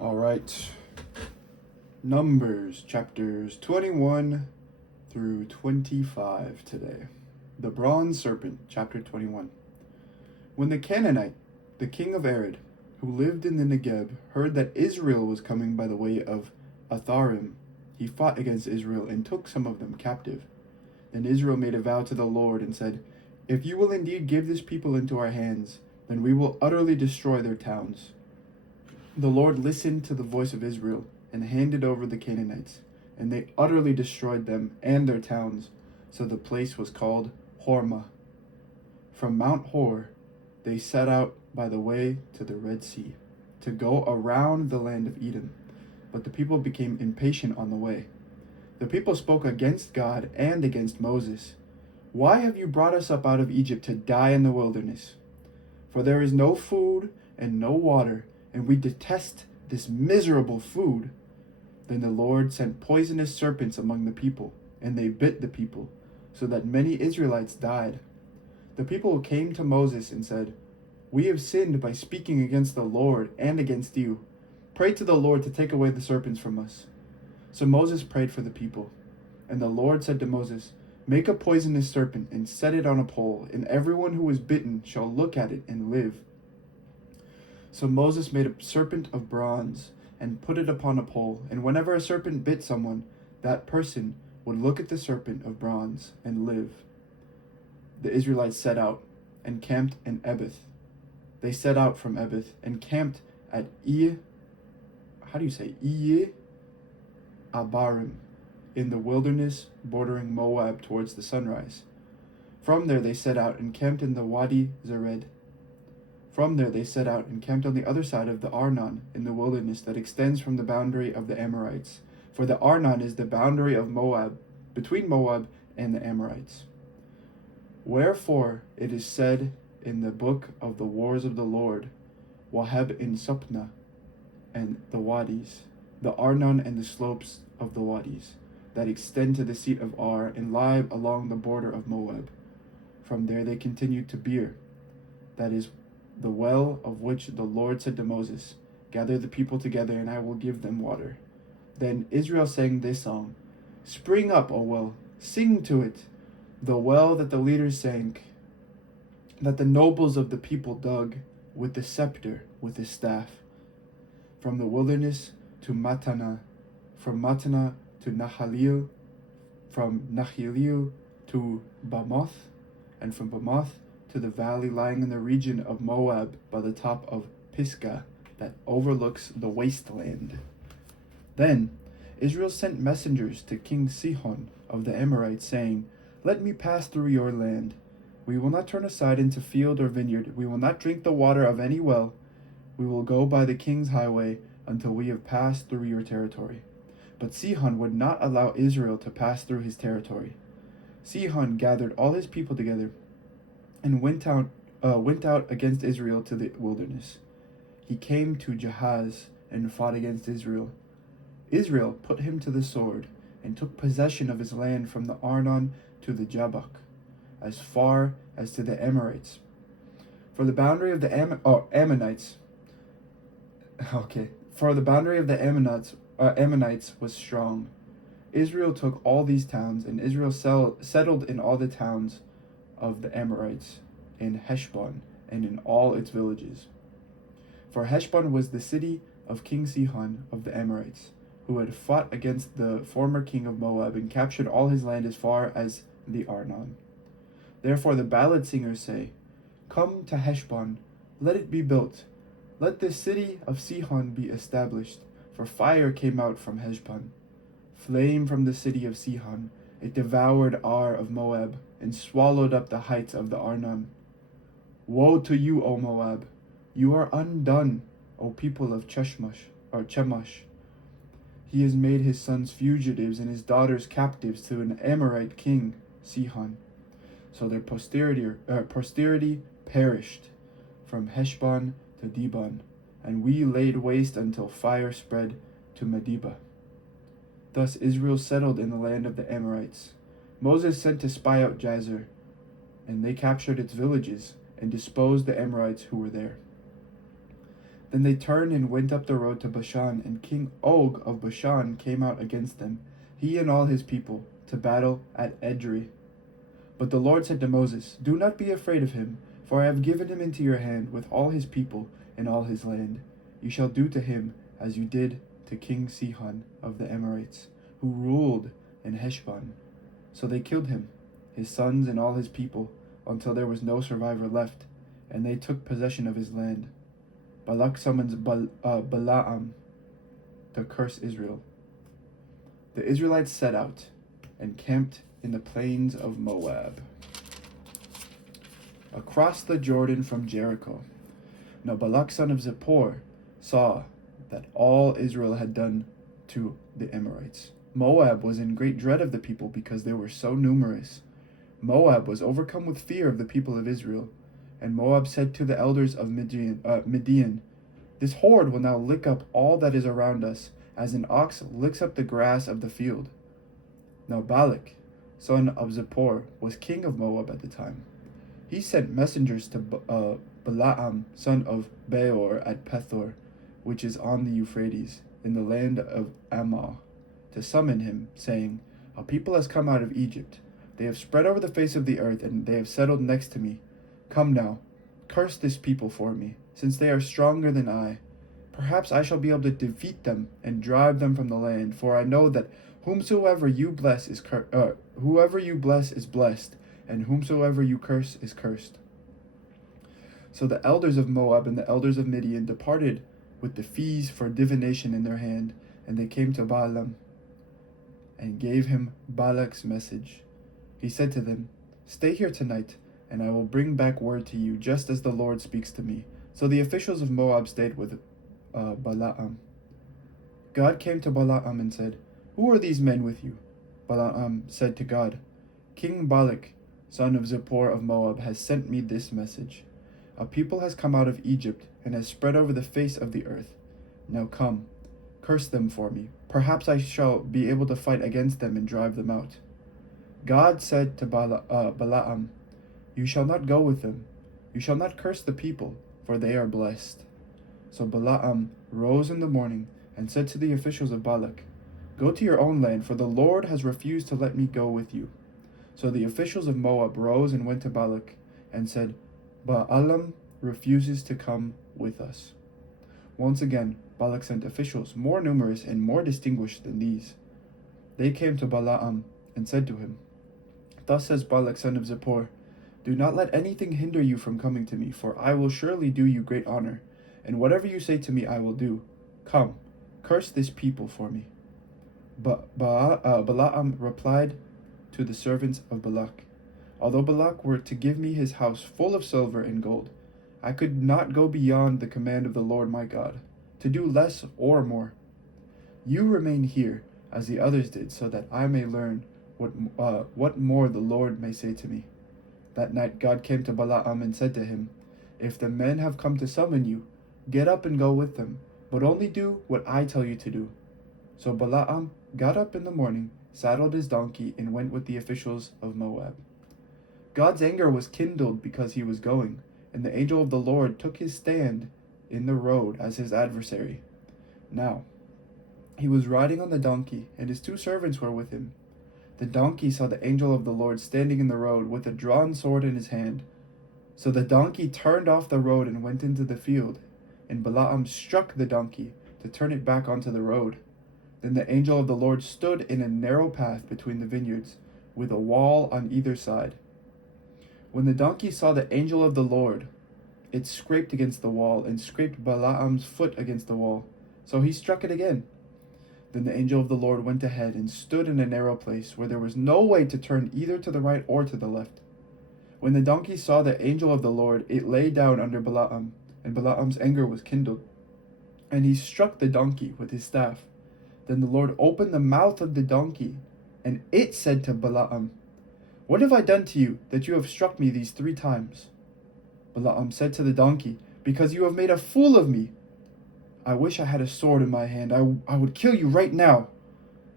All right. Numbers chapters 21 through 25 today. The bronze serpent, chapter 21. When the Canaanite, the king of Arad, who lived in the Negeb, heard that Israel was coming by the way of Atharim, he fought against Israel and took some of them captive. Then Israel made a vow to the Lord and said, "If you will indeed give this people into our hands, then we will utterly destroy their towns." The Lord listened to the voice of Israel and handed over the Canaanites, and they utterly destroyed them and their towns, so the place was called Hormah. From Mount Hor they set out by the way to the Red Sea, to go around the land of Edom, but the people became impatient on the way. The people spoke against God and against Moses. "Why have you brought us up out of Egypt to die in the wilderness? For there is no food and no water, and we detest this miserable food." Then the Lord sent poisonous serpents among the people, and they bit the people, so that many Israelites died. The people came to Moses and said, "We have sinned by speaking against the Lord and against you. Pray to the Lord to take away the serpents from us." So Moses prayed for the people, and the Lord said to Moses, "Make a poisonous serpent and set it on a pole, and everyone who is bitten shall look at it and live." So Moses made a serpent of bronze and put it upon a pole, and whenever a serpent bit someone, that person would look at the serpent of bronze and live. The Israelites set out and camped in Ebeth. They set out from Ebeth and camped at Abarim, in the wilderness bordering Moab towards the sunrise. From there they set out and camped in the Wadi Zered. From there they set out and camped on the other side of the Arnon in the wilderness that extends from the boundary of the Amorites. For the Arnon is the boundary of Moab, between Moab and the Amorites. Wherefore it is said in the book of the wars of the Lord, Waheb in Supna, and the Wadis, the Arnon and the slopes of the Wadis, that extend to the seat of Ar and lie along the border of Moab. From there they continued to Beer, that is the well of which the Lord said to Moses, "Gather the people together, and I will give them water." Then Israel sang this song, "Spring up, O well, sing to it, the well that the leaders sank, that the nobles of the people dug, with the scepter, with the staff. From the wilderness to Matana, from Matana to Nahalil, from Nahilil to Bamoth, and from Bamoth to the valley lying in the region of Moab by the top of Pisgah that overlooks the wasteland." Then Israel sent messengers to King Sihon of the Amorites, saying, "Let me pass through your land. We will not turn aside into field or vineyard. We will not drink the water of any well. We will go by the king's highway until we have passed through your territory." But Sihon would not allow Israel to pass through his territory. Sihon gathered all his people together and went out against Israel to the wilderness. He came to Jahaz and fought against Israel. Israel put him to the sword and took possession of his land from the Arnon to the Jabbok, as far as to the Amorites. For the boundary of the Ammonites was strong. Israel took all these towns, and Israel settled in all the towns of the Amorites, in Heshbon, and in all its villages. For Heshbon was the city of King Sihon of the Amorites, who had fought against the former king of Moab and captured all his land as far as the Arnon. Therefore the ballad singers say, "Come to Heshbon, let it be built. Let the city of Sihon be established, for fire came out from Heshbon. Flame from the city of Sihon, it devoured Ar of Moab, and swallowed up the heights of the Arnon. Woe to you, O Moab! You are undone, O people of Chemosh. He has made his sons fugitives and his daughters captives to an Amorite king, Sihon. So their posterity perished from Heshbon to Dibon, and we laid waste until fire spread to Medeba." Thus Israel settled in the land of the Amorites. Moses sent to spy out Jazer, and they captured its villages and disposed the Amorites who were there. Then they turned and went up the road to Bashan, and King Og of Bashan came out against them, he and all his people, to battle at Edrei. But the Lord said to Moses, "Do not be afraid of him, for I have given him into your hand with all his people and all his land. You shall do to him as you did to King Sihon of the Amorites, who ruled in Heshbon." So they killed him, his sons and all his people, until there was no survivor left, and they took possession of his land. Balak summons Balaam to curse Israel. The Israelites set out and camped in the plains of Moab, across the Jordan from Jericho. Now Balak son of Zippor saw that all Israel had done to the Amorites. Moab was in great dread of the people because they were so numerous. Moab was overcome with fear of the people of Israel. And Moab said to the elders of Midian, "This horde will now lick up all that is around us, as an ox licks up the grass of the field." Now Balak, son of Zippor, was king of Moab at the time. He sent messengers to Balaam, son of Beor, at Pethor, which is on the Euphrates, in the land of Ammon, to summon him, saying, "A people has come out of Egypt. They have spread over the face of the earth, and they have settled next to me. Come now, curse this people for me, since they are stronger than I. Perhaps I shall be able to defeat them and drive them from the land, for I know that whoever you bless is blessed, and whomsoever you curse is cursed." So the elders of Moab and the elders of Midian departed with the fees for divination in their hand, and they came to Balaam and gave him Balak's message. He said to them, "Stay here tonight, and I will bring back word to you, just as the Lord speaks to me." So the officials of Moab stayed with Balaam. God came to Balaam and said, "Who are these men with you?" Balaam said to God, "King Balak, son of Zippor of Moab, has sent me this message. A people has come out of Egypt and has spread over the face of the earth. Now come, curse them for me. Perhaps I shall be able to fight against them and drive them out." God said to Balaam, "You shall not go with them. You shall not curse the people, for they are blessed." So Balaam rose in the morning and said to the officials of Balak, "Go to your own land, for the Lord has refused to let me go with you." So the officials of Moab rose and went to Balak and said, "Balaam refuses to come with us." Once again, Balak sent officials more numerous and more distinguished than these. They came to Balaam and said to him, "Thus says Balak son of Zippor, do not let anything hinder you from coming to me, for I will surely do you great honor, and whatever you say to me I will do. Come, curse this people for me." But Balaam replied to the servants of Balak, "Although Balak were to give me his house full of silver and gold, I could not go beyond the command of the Lord my God, to do less or more. You remain here, as the others did, so that I may learn what more the Lord may say to me." That night God came to Balaam and said to him, "If the men have come to summon you, get up and go with them, but only do what I tell you to do." So Balaam got up in the morning, saddled his donkey, and went with the officials of Moab. God's anger was kindled because he was going, and the angel of the Lord took his stand in the road as his adversary. Now, he was riding on the donkey, and his two servants were with him. The donkey saw the angel of the Lord standing in the road with a drawn sword in his hand. So the donkey turned off the road and went into the field, and Balaam struck the donkey to turn it back onto the road. Then the angel of the Lord stood in a narrow path between the vineyards, with a wall on either side. When the donkey saw the angel of the Lord, it scraped against the wall and scraped Balaam's foot against the wall. So he struck it again. Then the angel of the Lord went ahead and stood in a narrow place where there was no way to turn either to the right or to the left. When the donkey saw the angel of the Lord, it lay down under Balaam, and Balaam's anger was kindled. And he struck the donkey with his staff. Then the Lord opened the mouth of the donkey, and it said to Balaam, "What have I done to you, that you have struck me these 3 times?" Balaam said to the donkey, "Because you have made a fool of me. I wish I had a sword in my hand. I would kill you right now."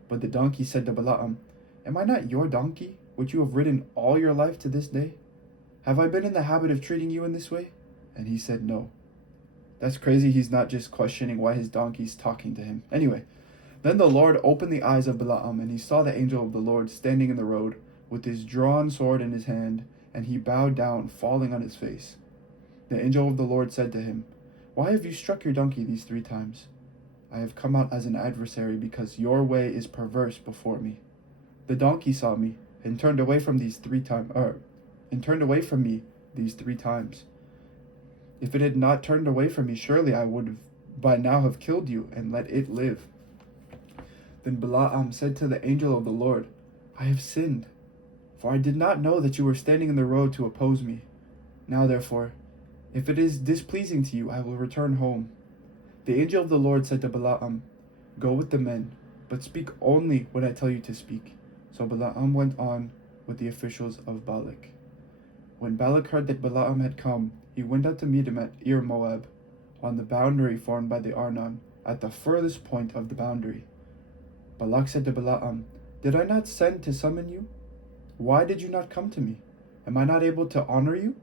But the donkey said to Balaam, "Am I not your donkey, which you have ridden all your life to this day? Have I been in the habit of treating you in this way?" And he said, "No." That's crazy. He's not just questioning why his donkey's talking to him. Anyway, then the Lord opened the eyes of Balaam, and he saw the angel of the Lord standing in the road with his drawn sword in his hand, and he bowed down, falling on his face. The angel of the Lord said to him, "Why have you struck your donkey these 3 times? I have come out as an adversary because your way is perverse before me. The donkey saw me and turned away from me these 3 times. If it had not turned away from me, surely I would by now have killed you and let it live." Then Balaam said to the angel of the Lord, "I have sinned, for I did not know that you were standing in the road to oppose me. Now therefore, if it is displeasing to you, I will return home." The angel of the Lord said to Balaam, "Go with the men, but speak only what I tell you to speak." So Balaam went on with the officials of Balak. When Balak heard that Balaam had come, he went out to meet him at Ir Moab, on the boundary formed by the Arnon, at the furthest point of the boundary. Balak said to Balaam, "Did I not send to summon you? Why did you not come to me? Am I not able to honor you?"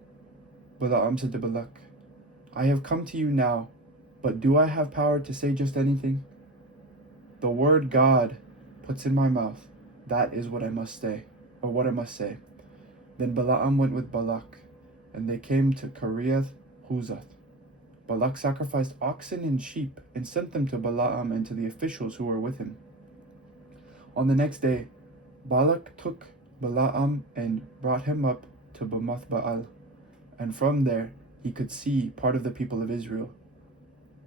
Balaam said to Balak, "I have come to you now, but do I have power to say just anything? The word God puts in my mouth, that is what I must say. Then Balaam went with Balak, and they came to Kiriath Huzoth. Balak sacrificed oxen and sheep and sent them to Balaam and to the officials who were with him. On the next day, Balak took Balaam and brought him up to Bamoth Baal, and from there he could see part of the people of Israel.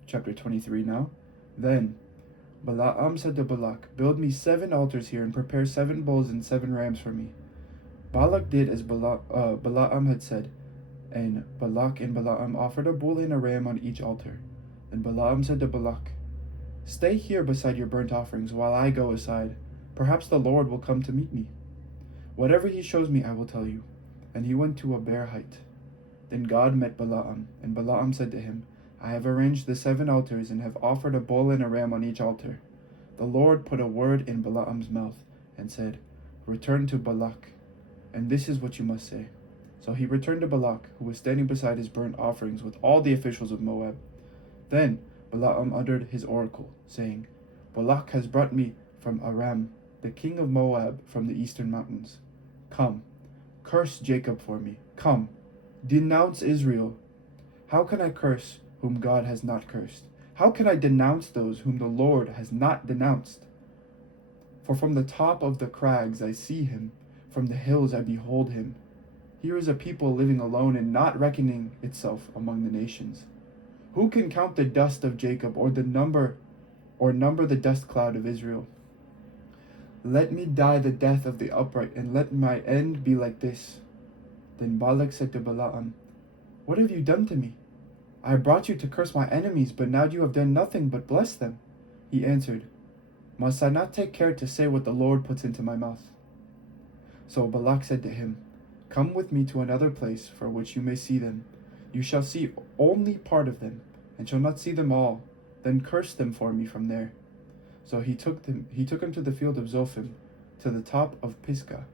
Chapter 23 now. Then Balaam said to Balak, "Build me 7 altars here and prepare 7 bulls and 7 rams for me." Balak did as Balaam had said, and Balak and Balaam offered a bull and a ram on each altar. Then Balaam said to Balak, "Stay here beside your burnt offerings while I go aside. Perhaps the Lord will come to meet me. Whatever he shows me, I will tell you." And he went to a bare height. Then God met Balaam, and Balaam said to him, "I have arranged the 7 altars and have offered a bull and a ram on each altar." The Lord put a word in Balaam's mouth and said, "Return to Balak, and this is what you must say." So he returned to Balak, who was standing beside his burnt offerings with all the officials of Moab. Then Balaam uttered his oracle, saying, "Balak has brought me from Aram, the king of Moab, from the eastern mountains. Come, curse Jacob for me. Come, denounce Israel. How can I curse whom God has not cursed? How can I denounce those whom the Lord has not denounced? For from the top of the crags I see him, from the hills I behold him. Here is a people living alone and not reckoning itself among the nations. Who can count the dust of Jacob, or number the dust cloud of Israel? Let me die the death of the upright, and let my end be like this." Then Balak said to Balaam, "What have you done to me? I brought you to curse my enemies, but now you have done nothing but bless them." He answered, "Must I not take care to say what the Lord puts into my mouth?" So Balak said to him, "Come with me to another place for which you may see them. You shall see only part of them, and shall not see them all. Then curse them for me from there." So he took him to the field of Zophim, to the top of Pisgah.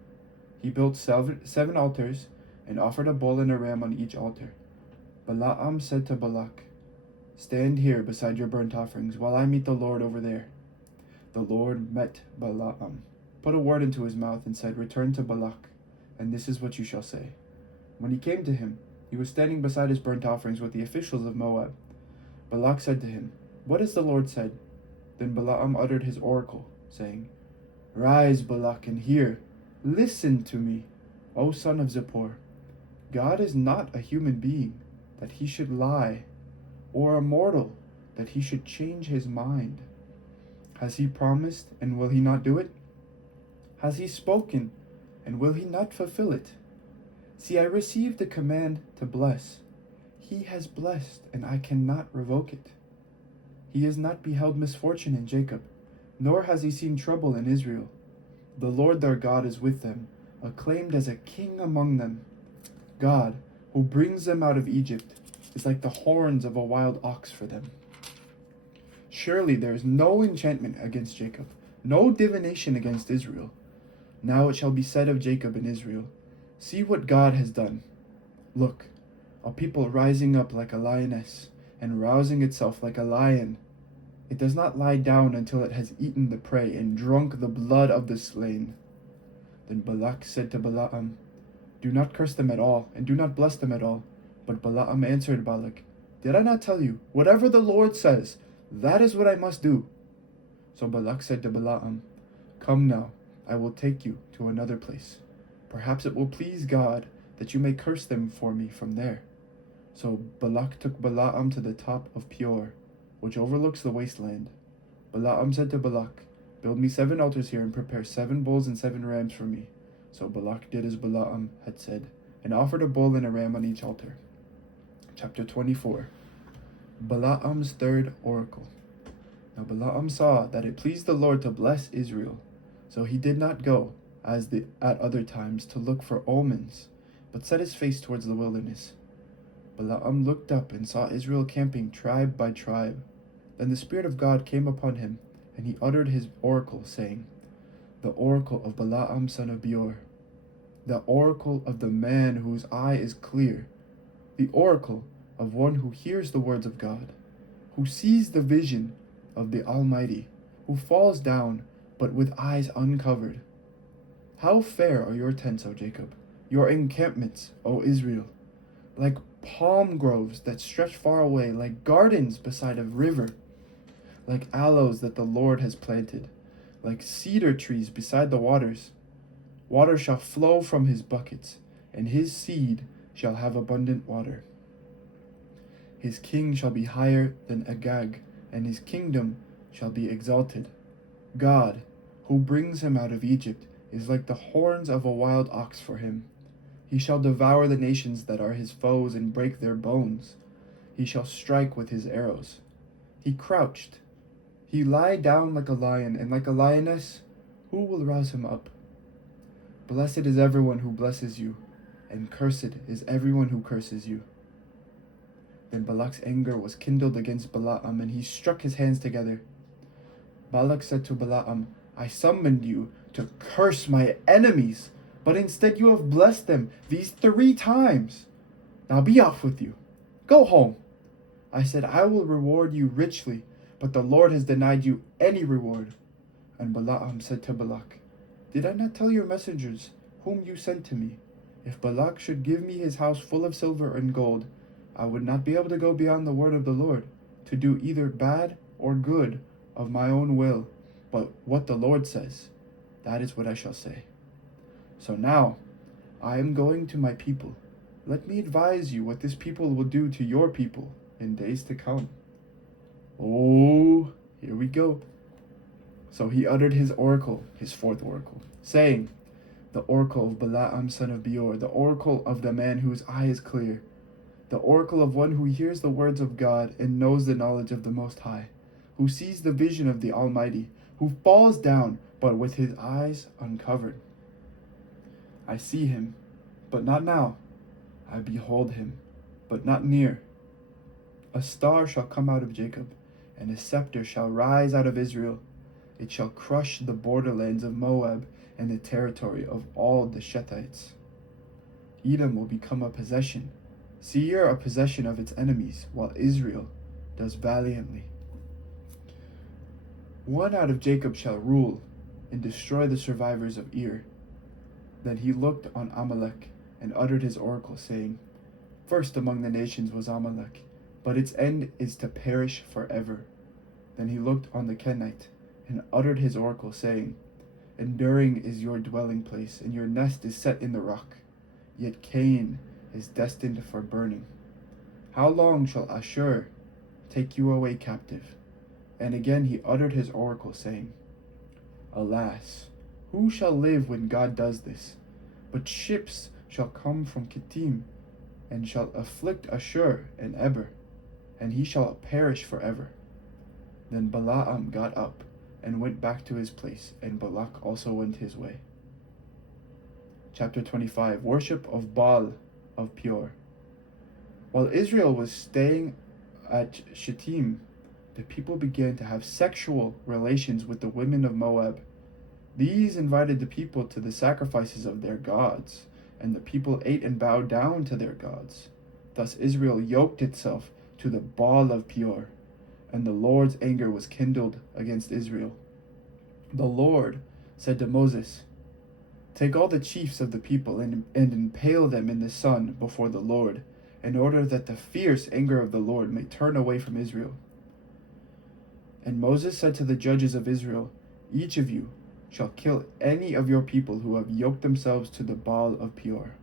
He built 7 altars, and offered a bull and a ram on each altar. Balaam said to Balak, "Stand here beside your burnt offerings, while I meet the Lord over there." The Lord met Balaam, put a word into his mouth, and said, "Return to Balak, and this is what you shall say." When he came to him, he was standing beside his burnt offerings with the officials of Moab. Balak said to him, "What has the Lord said?" Then Balaam uttered his oracle, saying, "Rise, Balak, and hear. Listen to me, O son of Zippor. God is not a human being, that he should lie, or a mortal, that he should change his mind. Has he promised, and will he not do it? Has he spoken, and will he not fulfill it? See, I received the command to bless. He has blessed, and I cannot revoke it. He has not beheld misfortune in Jacob, nor has he seen trouble in Israel. The Lord their God is with them, acclaimed as a king among them. God, who brings them out of Egypt, is like the horns of a wild ox for them. Surely there is no enchantment against Jacob, no divination against Israel. Now it shall be said of Jacob and Israel, see what God has done. Look, a people rising up like a lioness, and rousing itself like a lion. It does not lie down until it has eaten the prey and drunk the blood of the slain. Then Balak said to Balaam, "Do not curse them at all, and do not bless them at all." But Balaam answered Balak, "Did I not tell you, whatever the Lord says, that is what I must do?" So Balak said to Balaam, "Come now, I will take you to another place. Perhaps it will please God that you may curse them for me from there." So Balak took Balaam to the top of Peor, which overlooks the wasteland. Balaam said to Balak, "Build me 7 altars here and prepare 7 bulls and 7 rams for me." So Balak did as Balaam had said, and offered a bull and a ram on each altar. Chapter 24. Balaam's third oracle. Now Balaam saw that it pleased the Lord to bless Israel, so he did not go, at other times, to look for omens, but set his face towards the wilderness. Balaam looked up and saw Israel camping tribe by tribe. Then the Spirit of God came upon him, and he uttered his oracle, saying, "The oracle of Balaam son of Beor, the oracle of the man whose eye is clear, the oracle of one who hears the words of God, who sees the vision of the Almighty, who falls down, but with eyes uncovered. How fair are your tents, O Jacob, your encampments, O Israel, like palm groves that stretch far away, like gardens beside a river, like aloes that the Lord has planted, like cedar trees beside the waters. Water shall flow from his buckets, and his seed shall have abundant water. His king shall be higher than Agag, and his kingdom shall be exalted. God, who brings him out of Egypt, is like the horns of a wild ox for him. He shall devour the nations that are his foes and break their bones. He shall strike with his arrows. He crouched. He lie down like a lion, and like a lioness, who will rouse him up? Blessed is everyone who blesses you, and cursed is everyone who curses you." Then Balak's anger was kindled against Balaam, and he struck his hands together. Balak said to Balaam, "I summoned you to curse my enemies, but instead you have blessed them these 3 times. Now be off with you. Go home. I said, I will reward you richly, but the Lord has denied you any reward." And Balaam said to Balak, "Did I not tell your messengers, whom you sent to me, if Balak should give me his house full of silver and gold, I would not be able to go beyond the word of the Lord, to do either bad or good of my own will, but what the Lord says, that is what I shall say. So now I am going to my people. Let me advise you what this people will do to your people in days to come." Oh, here we go. So he uttered his oracle, his 4th oracle, saying, "The oracle of Balaam son of Beor, the oracle of the man whose eye is clear, the oracle of one who hears the words of God and knows the knowledge of the Most High, who sees the vision of the Almighty, who falls down, but with his eyes uncovered. I see him, but not now. I behold him, but not near. A star shall come out of Jacob, and a scepter shall rise out of Israel. It shall crush the borderlands of Moab and the territory of all the Shethites. Edom will become a possession, Seir a possession of its enemies, while Israel does valiantly. One out of Jacob shall rule and destroy the survivors of Ir." Then he looked on Amalek and uttered his oracle, saying, "First among the nations was Amalek, but its end is to perish forever." Then he looked on the Kenite and uttered his oracle, saying, "Enduring is your dwelling place, and your nest is set in the rock. Yet Cain is destined for burning. How long shall Ashur take you away captive?" And again he uttered his oracle, saying, "Alas, who shall live when God does this? But ships shall come from Kittim, and shall afflict Ashur and Eber, and he shall perish forever." Then Balaam got up and went back to his place, and Balak also went his way. Chapter 25. Worship of Baal of Peor. While Israel was staying at Shittim, the people began to have sexual relations with the women of Moab. These invited the people to the sacrifices of their gods, and the people ate and bowed down to their gods. Thus Israel yoked itself to the Baal of Peor, and the Lord's anger was kindled against Israel. The Lord said to Moses, "Take all the chiefs of the people and impale them in the sun before the Lord, in order that the fierce anger of the Lord may turn away from Israel." And Moses said to the judges of Israel, "Each of you shall kill any of your people who have yoked themselves to the Baal of Peor."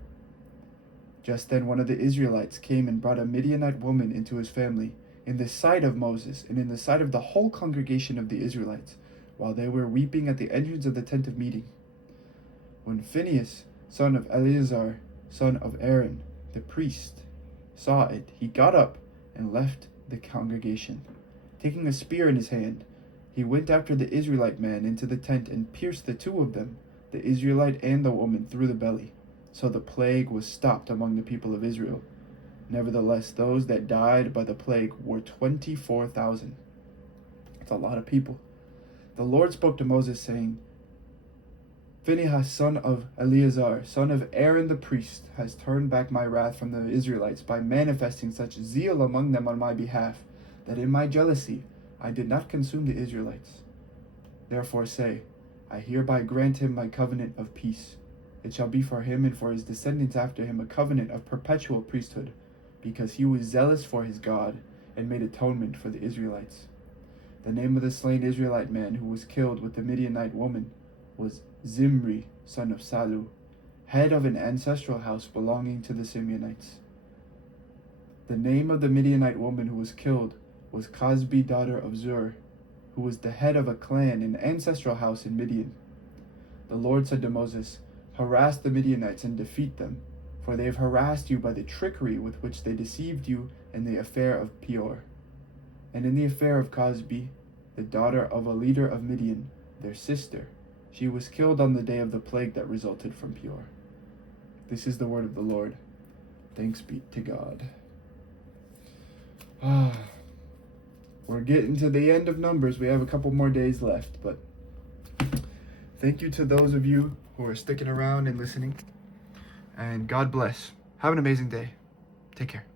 Just then one of the Israelites came and brought a Midianite woman into his family, in the sight of Moses and in the sight of the whole congregation of the Israelites, while they were weeping at the entrance of the tent of meeting. When Phinehas, son of Eleazar, son of Aaron, the priest, saw it, he got up and left the congregation. Taking a spear in his hand, he went after the Israelite man into the tent and pierced the two of them, the Israelite and the woman, through the belly. So the plague was stopped among the people of Israel. Nevertheless, those that died by the plague were 24,000. That's a lot of people. The Lord spoke to Moses, saying, "Phinehas, son of Eleazar, son of Aaron the priest, has turned back my wrath from the Israelites by manifesting such zeal among them on my behalf, that in my jealousy I did not consume the Israelites. Therefore say, I hereby grant him my covenant of peace. It shall be for him and for his descendants after him a covenant of perpetual priesthood, because he was zealous for his God and made atonement for the Israelites." The name of the slain Israelite man who was killed with the Midianite woman was Zimri, son of Salu, head of an ancestral house belonging to the Simeonites. The name of the Midianite woman who was killed was Cosbi, daughter of Zur, who was the head of a clan, an ancestral house in Midian. The Lord said to Moses, "Harass the Midianites and defeat them, for they have harassed you by the trickery with which they deceived you in the affair of Peor, and in the affair of Cosbi, the daughter of a leader of Midian, their sister. She was killed on the day of the plague that resulted from Peor." This is the word of the Lord. Thanks be to God. We're getting to the end of Numbers. We have a couple more days left, but thank you to those of you who are sticking around and listening. And God bless. Have an amazing day. Take care.